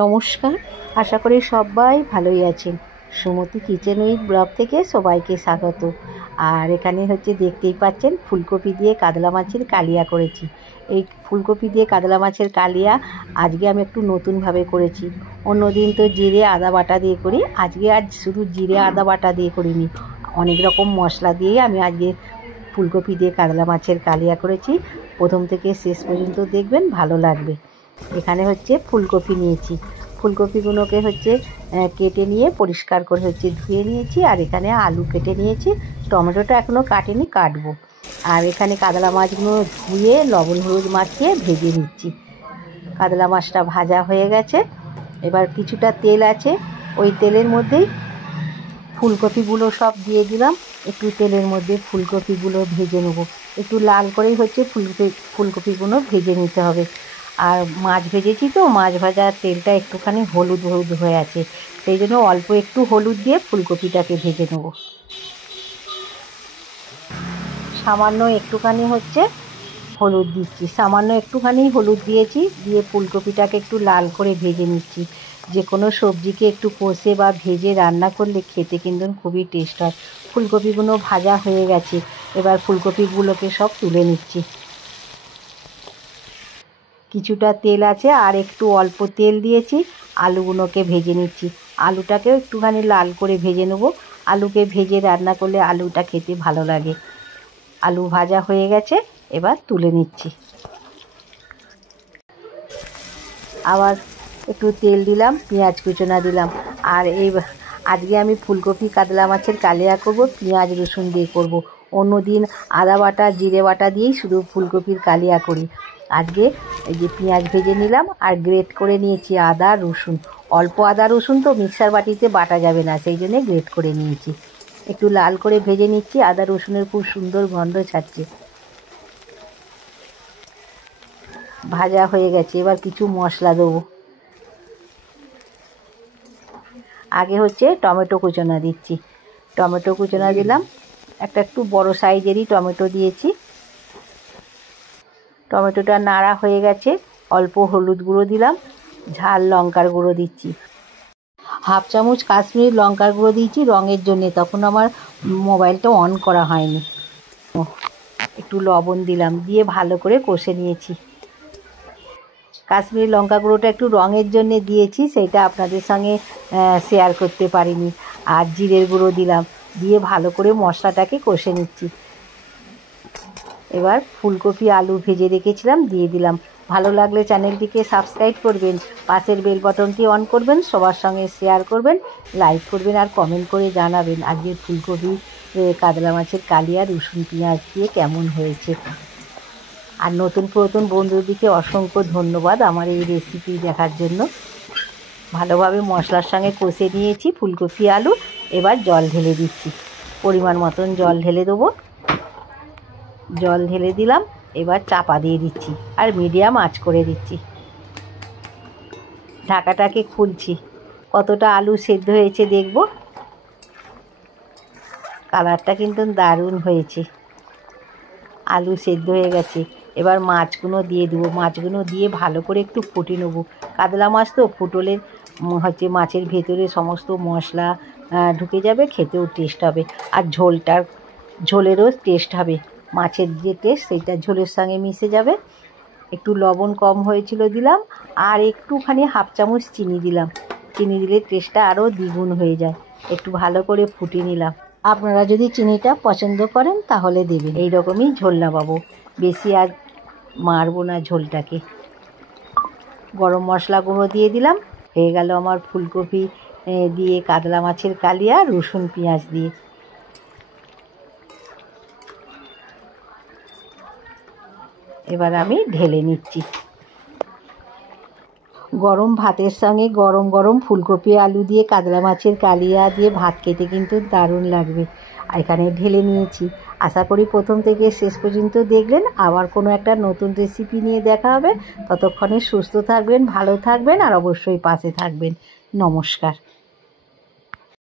নমস্কার, আশা করি সবাই ভালোই আছেন। সুমতি কিচেন উইথ ব্লগ থেকে সবাইকে স্বাগত। আর এখানে দেখতেই পাচ্ছেন ফুলকপি দিয়ে কাতলা মাছের কালিয়া করেছি। এই ফুলকপি দিয়ে কাতলা মাছের কালিয়া আজকে আমি একটু নতুনভাবে করেছি। অন্যদিন তো জিরে আদা বাটা দিয়ে করি, আজকে শুধু জিরে আদা বাটা দিয়ে করিনি, অনেক রকম মশলা দিয়ে আমি আজকে ফুলকপি দিয়ে কাতলা মাছের কালিয়া করেছি। প্রথম থেকে শেষ পর্যন্ত দেখবেন, ভালো লাগবে। এখানে ফুলকপি নিয়েছি, ফুলকপিগুলোকে কেটে নিয়ে পরিষ্কার করে ধুয়ে নিয়েছি। আর এখানে আলু কেটে নিয়েছি, টমেটোটা এখনও কাটিনি, কাটবো। আর এখানে কাতলা মাছগুলো ধুয়ে লবণ হলুদ মাখিয়ে ভেজে নিচ্ছি। কাতলা মাছটা ভাজা হয়ে গেছে, এবার কিছুটা তেল আছে, ওই তেলের মধ্যেই ফুলকপিগুলো সব দিয়ে দিলাম। একটু তেলের মধ্যে ফুলকপিগুলো ভেজে নেব, একটু লাল করেই ফুলকপিগুলো ভেজে নিতে হবে। আর মাছ ভেজেছি তো, মাছ ভাজার তেলটা একটুখানি হলুদ হলুদ হয়ে আছে, সেই জন্য অল্প একটু হলুদ দিয়ে ফুলকপিটাকে ভেজে নেব। সামান্য একটুখানি হলুদ দিচ্ছি, সামান্য একটুখানি হলুদ দিয়েছি, দিয়ে ফুলকপিটাকে একটু লাল করে ভেজে নিচ্ছি। যে কোনো সবজিকে একটু কষে বা ভেজে রান্না করলে খেতে কিন্তু খুবই টেস্ট হয়। ফুলকপিগুলো ভাজা হয়ে গেছে, এবার ফুলকপিগুলোকে সব তুলে নিচ্ছি। কিছুটা তেল আছে, আর একটু অল্প তেল দিয়েছি, আলুগুলোকে ভেজে নিচ্ছি। আলুটাকেও একটুখানি লাল করে ভেজে নেব, আলুকে ভেজে রান্না করলে আলুটা খেতে ভালো লাগে। আলু ভাজা হয়ে গেছে, এবার তুলে নিচ্ছি। আবার একটু তেল দিলাম, পেঁয়াজ কুচনা দিলাম। আর আজকে আমি ফুলকপি কাতলা মাছের কালিয়া করব, পেঁয়াজ রসুন দিয়ে করব। অন্যদিন আদা বাটা জিরে বাটা দিয়েই শুধু ফুলকপির কালিয়া করি। আজকে এই যে পেঁয়াজ ভেজে নিলাম, আর গ্রেট করে নিয়েছি আদা রসুন। অল্প আদা রসুন তো মিক্সার বাটিতে বাটা যাবে না, সেই জন্যে গ্রেট করে নিয়েছি। একটু লাল করে ভেজে নিচ্ছি, আদা রসুনের খুব সুন্দর গন্ধ ছাড়ছে। ভাজা হয়ে গেছে, এবার কিছু মশলা দেবো। আগে টমেটো কুচনা দিচ্ছি, টমেটো কুচনা দিলাম, একটু বড় সাইজেরই টমেটো দিয়েছি। টমেটোটা নাড়া হয়ে গেছে, অল্প হলুদ গুঁড়ো দিলাম, ঝাল লঙ্কার গুঁড়ো দিচ্ছি, হাফ চামচ কাশ্মীরি লঙ্কার গুঁড়ো দিয়েছি রঙের জন্যে, তখন আমার মোবাইলটা অন করা হয়নি। একটু লবণ দিলাম, দিয়ে ভালো করে কষে নিয়েছি। কাশ্মীরি লঙ্কা গুঁড়োটা একটু রঙের জন্যে দিয়েছি, সেইটা আপনাদের সঙ্গে শেয়ার করতে পারিনি। আর জিরের গুঁড়ো দিলাম, দিয়ে ভালো করে মশলাটাকে কষে নিচ্ছি। এবার ফুলকপি আলু ভেজে রেখেছিলাম দিয়ে দিলাম। ভালো লাগলে চ্যানেলটিকে সাবস্ক্রাইব করবেন, পাশের বেল বাটনটি অন করবেন, সবার সঙ্গে শেয়ার করবেন, লাইক করবেন, আর কমেন্ট করে জানাবেন আজকে ফুলকপি কাতলা মাছের কালিয়া রসুন পেঁয়াজ দিয়ে কেমন হয়েছে। আর নতুন পুরাতন বন্ধুদেরকে অসংখ্য ধন্যবাদ আমার এই রেসিপি দেখার জন্য। ভালোভাবে মশলার সঙ্গে কষে নিয়েছি ফুলকপি আলু, এবার জল ঢেলে দিচ্ছি। পরিমাণ মতন জল ঢেলে দেবো, জল ঢেলে দিলাম। এবার চাপা দিয়ে দিচ্ছি, আর মিডিয়াম আঁচ করে দিচ্ছি। ঢাকাটাকে খুলছি, কতটা আলু সেদ্ধ হয়েছে দেখব। কালারটা কিন্তু দারুণ হয়েছে, আলু সেদ্ধ হয়ে গেছে। এবার মাছগুলো দিয়ে দেবো, মাছগুলো দিয়ে ভালো করে একটু ফুটিয়ে নেবো। কাতলা মাছ তো ফুটলে মাছের ভেতরে সমস্ত মশলা ঢুকে যাবে, খেতেও টেস্ট হবে। আর ঝোলেরও টেস্ট হবে, মাছের যে টেস্ট সেইটা ঝোলের সঙ্গে মিশে যাবে। একটু লবণ কম হয়েছিল দিলাম, আর একটুখানি হাফ চামচ চিনি দিলাম। চিনি দিলে টেস্টটা আরও দ্বিগুণ হয়ে যায়। একটু ভালো করে ফুটিয়ে নিলাম। আপনারা যদি চিনিটা পছন্দ করেন তাহলে দেবেন। এই রকমই ঝোল নামাবো, বেশি আর মারবো না ঝোলটাকে। গরম মশলা গুঁড়ো দিয়ে দিলাম। হয়ে গেল আমার ফুলকপি দিয়ে কাতলা মাছের কালিয়া রসুন পেঁয়াজ দিয়ে। এবার আমি ঢেলে নিচ্ছি। গরম ভাতের সঙ্গে গরম গরম ফুলকপি আলু দিয়ে কাতলা মাছের কালিয়া দিয়ে ভাত খেতে কিন্তু দারুণ লাগবে। এখানে ঢেলে নিয়েছি। আশা করি প্রথম থেকে শেষ পর্যন্ত দেখলেন। আবার কোনো একটা নতুন রেসিপি নিয়ে দেখা হবে। ততক্ষণে সুস্থ থাকবেন, ভালো থাকবেন, আর অবশ্যই পাশে থাকবেন। নমস্কার।